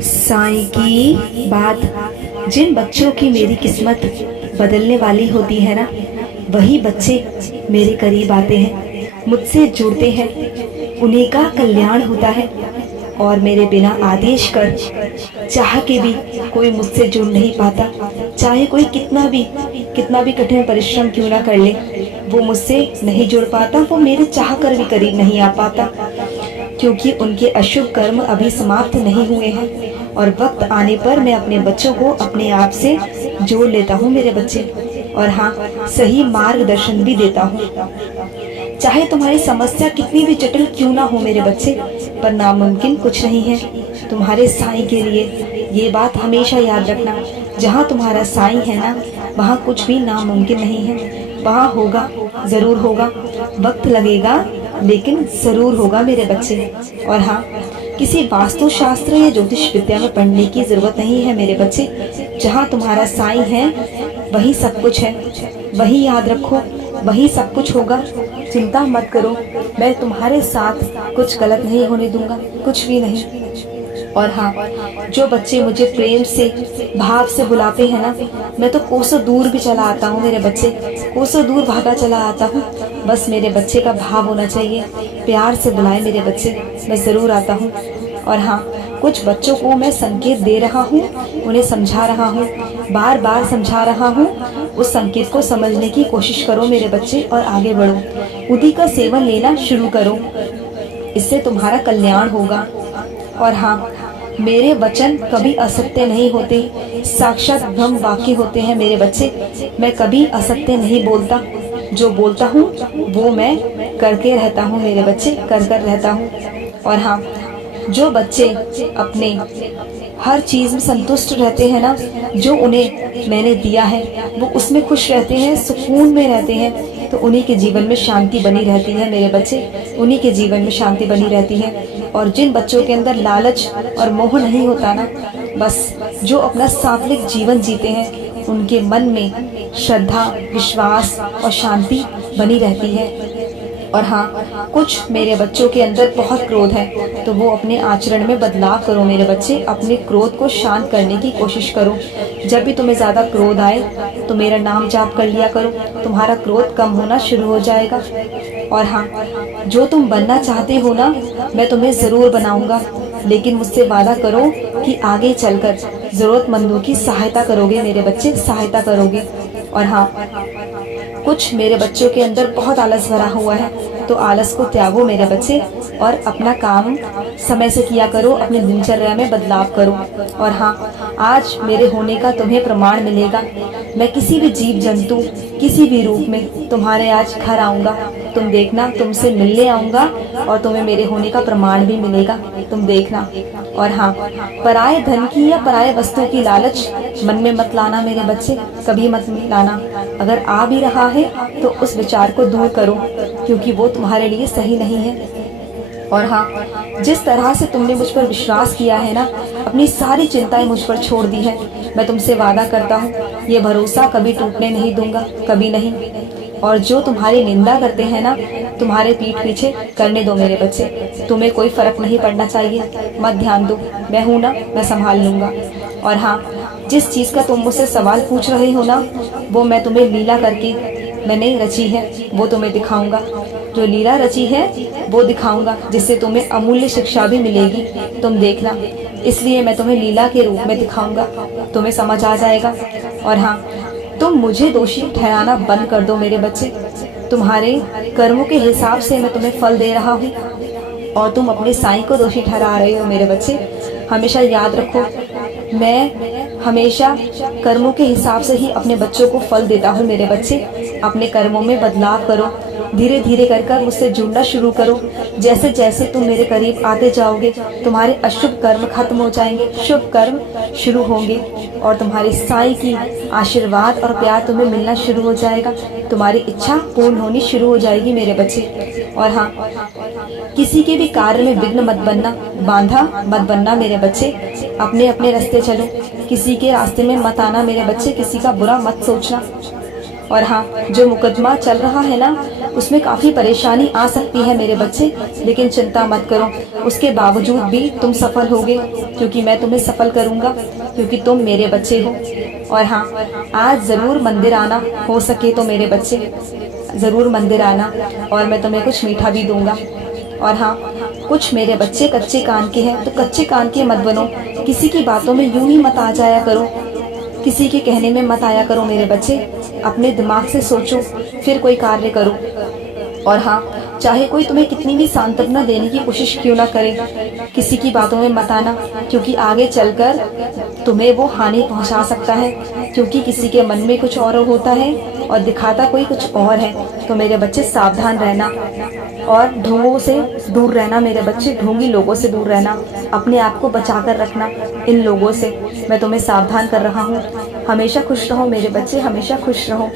साईं की बात। जिन बच्चों की मेरी किस्मत बदलने वाली होती है ना, वही बच्चे मेरे करीब आते हैं, मुझसे जुड़ते हैं, उन्हीं का कल्याण होता है। और मेरे बिना आदेश कर चाह के भी कोई मुझसे जुड़ नहीं पाता। चाहे कोई कितना भी कठिन परिश्रम क्यों ना कर ले, वो मुझसे नहीं जुड़ पाता, वो मेरे चाह कर भी करीब नहीं आ पाता, क्योंकि उनके अशुभ कर्म अभी समाप्त नहीं हुए हैं। और वक्त आने पर मैं अपने बच्चों को अपने आप से जोड़ लेता हूँ मेरे बच्चे। और हाँ, सही मार्गदर्शन भी देता हूँ। चाहे तुम्हारी समस्या कितनी भी जटिल क्यों ना हो मेरे बच्चे, पर नामुमकिन कुछ नहीं है तुम्हारे साईं के लिए। ये बात हमेशा याद रखना, जहाँ तुम्हारा साईं है ना, वहाँ कुछ भी नामुमकिन नहीं है। वहाँ होगा, जरूर होगा, वक्त लगेगा, लेकिन जरूर होगा मेरे बच्चे। और हाँ, किसी वास्तु शास्त्र या ज्योतिष विद्या में पढ़ने की जरूरत नहीं है मेरे बच्चे। जहाँ तुम्हारा साईं है वही सब कुछ है, वही याद रखो, वही सब कुछ होगा। चिंता मत करो, मैं तुम्हारे साथ कुछ गलत नहीं होने दूंगा, कुछ भी नहीं। और हाँ, जो बच्चे मुझे प्रेम से भाव से बुलाते हैं ना, मैं तो कोसों दूर भी चला आता हूँ मेरे बच्चे, कोसों दूर भागा चला आता हूँ। बस मेरे बच्चे का भाव होना चाहिए, प्यार से बुलाए मेरे बच्चे, मैं ज़रूर आता हूँ। और हाँ, कुछ बच्चों को मैं संकेत दे रहा हूँ, उन्हें समझा रहा हूँ, बार बार समझा रहा हूँ। उस संकेत को समझने की कोशिश करो मेरे बच्चे और आगे बढ़ो। उदी का सेवन लेना शुरू करो, इससे तुम्हारा कल्याण होगा। और हाँ, मेरे वचन कभी असत्य नहीं होते, साक्षात ब्रह्म वाक्य होते हैं मेरे बच्चे। मैं कभी असत्य नहीं बोलता, जो बोलता हूँ वो मैं करके रहता हूँ मेरे बच्चे, कर रहता हूँ। और हाँ, जो बच्चे अपने हर चीज में संतुष्ट रहते हैं ना, जो उन्हें मैंने दिया है वो उसमें खुश रहते हैं, सुकून में रहते हैं, तो उन्हीं के जीवन में शांति बनी रहती है मेरे बच्चे, उन्हीं के जीवन में शांति बनी रहती है। और जिन बच्चों के अंदर लालच और मोह नहीं होता ना, बस जो अपना सात्विक जीवन जीते हैं, उनके मन में श्रद्धा, विश्वास और शांति बनी रहती है। और हाँ, कुछ मेरे बच्चों के अंदर बहुत क्रोध है, तो वो अपने आचरण में बदलाव करो मेरे बच्चे, अपने क्रोध को शांत करने की कोशिश करो। जब भी तुम्हें ज़्यादा क्रोध आए तो मेरा नाम जाप कर लिया करो, तुम्हारा क्रोध कम होना शुरू हो जाएगा। और हाँ, जो तुम बनना चाहते हो ना, मैं तुम्हें ज़रूर बनाऊंगा, लेकिन मुझसे वादा करो कि आगे चलकर ज़रूरतमंदों की सहायता करोगे मेरे बच्चे, सहायता करोगे। और हाँ, कुछ मेरे बच्चों के अंदर बहुत आलस भरा हुआ है, तो आलस को त्यागो मेरे बच्चे और अपना काम समय से किया करो, अपनी दिनचर्या में बदलाव करो। और हाँ, आज मेरे होने का तुम्हें प्रमाण मिलेगा। मैं किसी भी जीव जंतु, किसी भी रूप में तुम्हारे आज घर आऊँगा, तुम देखना, तुमसे मिलने आऊँगा और तुम्हें मेरे होने का प्रमाण भी मिलेगा, तुम देखना। और हाँ, पराये धन की या पराये वस्तु की लालच मन में मत लाना मेरे बच्चे, कभी मत लाना। अगर आ भी रहा है तो उस विचार को दूर करो, क्योंकि वो तुम्हारे लिए सही नहीं है। और हाँ, जिस तरह से तुमने मुझ पर विश्वास किया है ना, अपनी सारी चिंताएं मुझ पर छोड़ दी है, मैं तुमसे वादा करता हूँ ये भरोसा कभी टूटने नहीं दूंगा, कभी नहीं। और जो तुम्हारी निंदा करते हैं ना, तुम्हारे पीठ पीछे करने दो मेरे बच्चे, तुम्हें कोई फर्क नहीं पड़ना चाहिए, मत ध्यान दो, मैं हूँ ना, मैं संभाल लूंगा। और हाँ, जिस चीज़ का तुम मुझसे सवाल पूछ रहे हो ना, वो मैं तुम्हें लीला करके मैंने रची है, वो तुम्हें दिखाऊंगा। जो लीला रची है वो दिखाऊंगा, जिससे तुम्हें अमूल्य शिक्षा भी मिलेगी, तुम देखना। इसलिए मैं तुम्हें लीला के रूप में दिखाऊंगा, तुम्हें समझ आ जाएगा। और हाँ, तुम मुझे दोषी ठहराना बंद कर दो मेरे बच्चे, तुम्हारे कर्मों के हिसाब से मैं तुम्हें फल दे रहा हूँ और तुम अपने साईं को दोषी ठहरा रहे हो मेरे बच्चे। हमेशा याद रखो, मैं हमेशा कर्मों के हिसाब से ही अपने बच्चों को फल देता हूँ मेरे बच्चे। अपने कर्मों में बदलाव करो, धीरे धीरे कर मुझसे जुड़ना शुरू करो। जैसे जैसे तुम मेरे करीब आते जाओगे, तुम्हारे अशुभ कर्म खत्म हो जाएंगे, शुभ कर्म शुरू होंगे और तुम्हारे साईं की आशीर्वाद और प्यार तुम्हें मिलना शुरू हो जाएगा, तुम्हारी इच्छा पूर्ण होनी शुरू हो जाएगी मेरे बच्चे। और हाँ, किसी के भी कार्य में विघ्न मत बनना, बांधा मत बनना मेरे बच्चे, अपने अपने रास्ते चलो, किसी के रास्ते में मत आना मेरे बच्चे, किसी का बुरा मत सोचना। और हाँ, जो मुकदमा चल रहा है ना, उसमें काफ़ी परेशानी आ सकती है मेरे बच्चे, लेकिन चिंता मत करो, उसके बावजूद भी तुम सफल होगे, क्योंकि मैं तुम्हें सफल करूँगा, क्योंकि तुम मेरे बच्चे हो। और हाँ, आज ज़रूर मंदिर आना, हो सके तो मेरे बच्चे ज़रूर मंदिर आना, और मैं तुम्हें कुछ मीठा भी दूंगा। और हाँ, कुछ मेरे बच्चे कच्चे कान के हैं, तो कच्चे कान के मत बनो, किसी की बातों में यूं ही मत आ जाया करो, किसी के कहने में मत आया करो मेरे बच्चे, अपने दिमाग से सोचो फिर कोई कार्य करो। और हाँ, चाहे कोई तुम्हें कितनी भी सांत्वना देने की कोशिश क्यों ना करे, किसी की बातों में मत आना, क्योंकि आगे चलकर तुम्हें वो हानि पहुंचा सकता है, क्योंकि किसी के मन में कुछ और होता है और दिखाता कोई कुछ और है। तो मेरे बच्चे सावधान रहना, और ढोंगों से दूर रहना मेरे बच्चे, ढोंगी लोगों से दूर रहना, अपने आप को बचा कर रखना इन लोगों से। मैं तुम्हें सावधान कर रहा हूँ। हमेशा खुश रहो मेरे बच्चे, हमेशा खुश रहो।